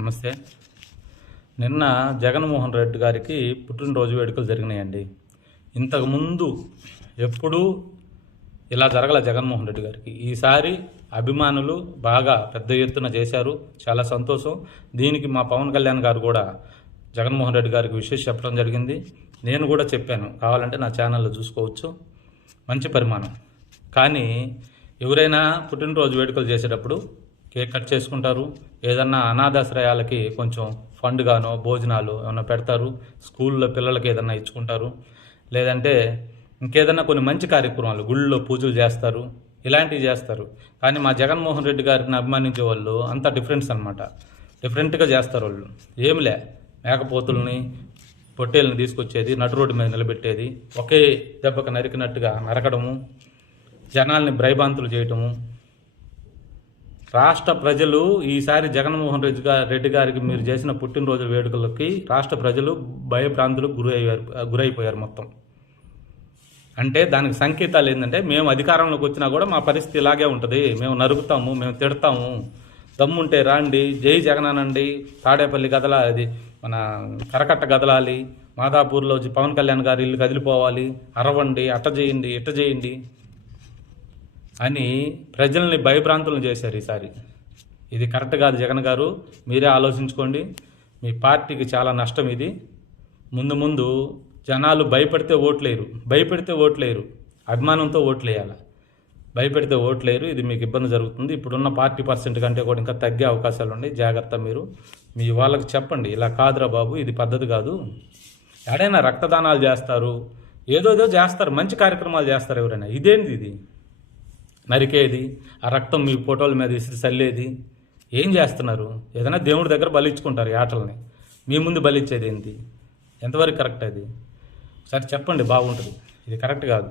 నమస్తే. నిన్న జగన్మోహన్ రెడ్డి గారికి పుట్టినరోజు వేడుకలు జరిగినాయండి. ఇంతకుముందు ఎప్పుడూ ఇలా జరగల జగన్మోహన్ రెడ్డి గారికి. ఈసారి అభిమానులు బాగా పెద్ద ఎత్తున చేశారు. చాలా సంతోషం. దీనికి మా పవన్ కళ్యాణ్ గారు కూడా జగన్మోహన్ రెడ్డి గారికి విషయం చెప్పడం జరిగింది. నేను కూడా చెప్పాను, కావాలంటే నా ఛానల్లో చూసుకోవచ్చు. మంచి పరిమాణం. కానీ ఎవరైనా పుట్టినరోజు వేడుకలు చేసేటప్పుడు కేక్ కట్ చేసుకుంటారు, ఏదన్నా అనాథాశ్రయాలకి కొంచెం ఫండ్ గానో భోజనాలు ఏమైనా పెడతారు, స్కూల్లో పిల్లలకి ఏదన్నా ఇచ్చుకుంటారు, లేదంటే ఇంకేదన్నా కొన్ని మంచి కార్యక్రమాలు గుళ్ళో పూజలు చేస్తారు, ఇలాంటివి చేస్తారు. కానీ మా జగన్మోహన్ రెడ్డి గారిని అభిమానించే వాళ్ళు అంతా డిఫరెంట్గా చేస్తారు. వాళ్ళు ఏమిలే, మేకపోతుల్ని పొట్టేళ్ళని తీసుకొచ్చేది, నటు రోడ్డు మీద నిలబెట్టేది, ఒకే దెబ్బకు నరికినట్టుగా నరకడము, జనాల్ని భయభ్రాంతులు చేయటము. రాష్ట్ర ప్రజలు ఈసారి జగన్మోహన్ రెడ్డి గారికి మీరు చేసిన పుట్టినరోజు వేడుకలకి రాష్ట్ర ప్రజలు భయభ్రాంతులకు గురైపోయారు మొత్తం. అంటే దానికి సంకేతాలు ఏంటంటే, మేము అధికారంలోకి వచ్చినా కూడా మా పరిస్థితి ఇలాగే ఉంటుంది, మేము నరుకుతాము, మేము తిడతాము, దమ్ముంటే రాండి, జై జగనానండి, తాడేపల్లి అది మన కరకట్ట గదలాలి, మాదాపూర్లో పవన్ కళ్యాణ్ గారి ఇల్లు కదిలిపోవాలి, అరవండి, అట్ట చేయండి అని ప్రజల్ని భయభ్రాంతులను చేశారు ఈసారి. ఇది కరెక్ట్ కాదు జగన్ గారు, మీరే ఆలోచించుకోండి. మీ పార్టీకి చాలా నష్టం ఇది. ముందు జనాలు భయపెడితే ఓట్లేరు, అభిమానంతో ఓట్లేయాలి. భయపెడితే ఓట్లేరు, ఇది మీకు ఇబ్బంది జరుగుతుంది. ఇప్పుడున్న 40% కంటే కూడా ఇంకా తగ్గే అవకాశాలు ఉన్నాయి. జాగ్రత్త. మీరు మీ వాళ్ళకి చెప్పండి, ఇలా కాదురా బాబు, ఇది పద్ధతి కాదు. ఎక్కడైనా రక్తదానాలు చేస్తారు, ఏదో చేస్తారు, మంచి కార్యక్రమాలు చేస్తారు. ఎవరైనా ఇదేంటి ఇది నరికేది, ఆ రక్తం మీ ఫోటోల మీద ఇసి చల్లేది, ఏం చేస్తున్నారు? ఏదైనా దేవుడి దగ్గర బలిచ్చుకుంటారు ఆటల్ని, మీ ముందు బలిచ్చేది ఏంటి? ఎంతవరకు కరెక్ట్ అది? ఒకసారి చెప్పండి, బాగుంటుంది. ఇది కరెక్ట్ కాదు.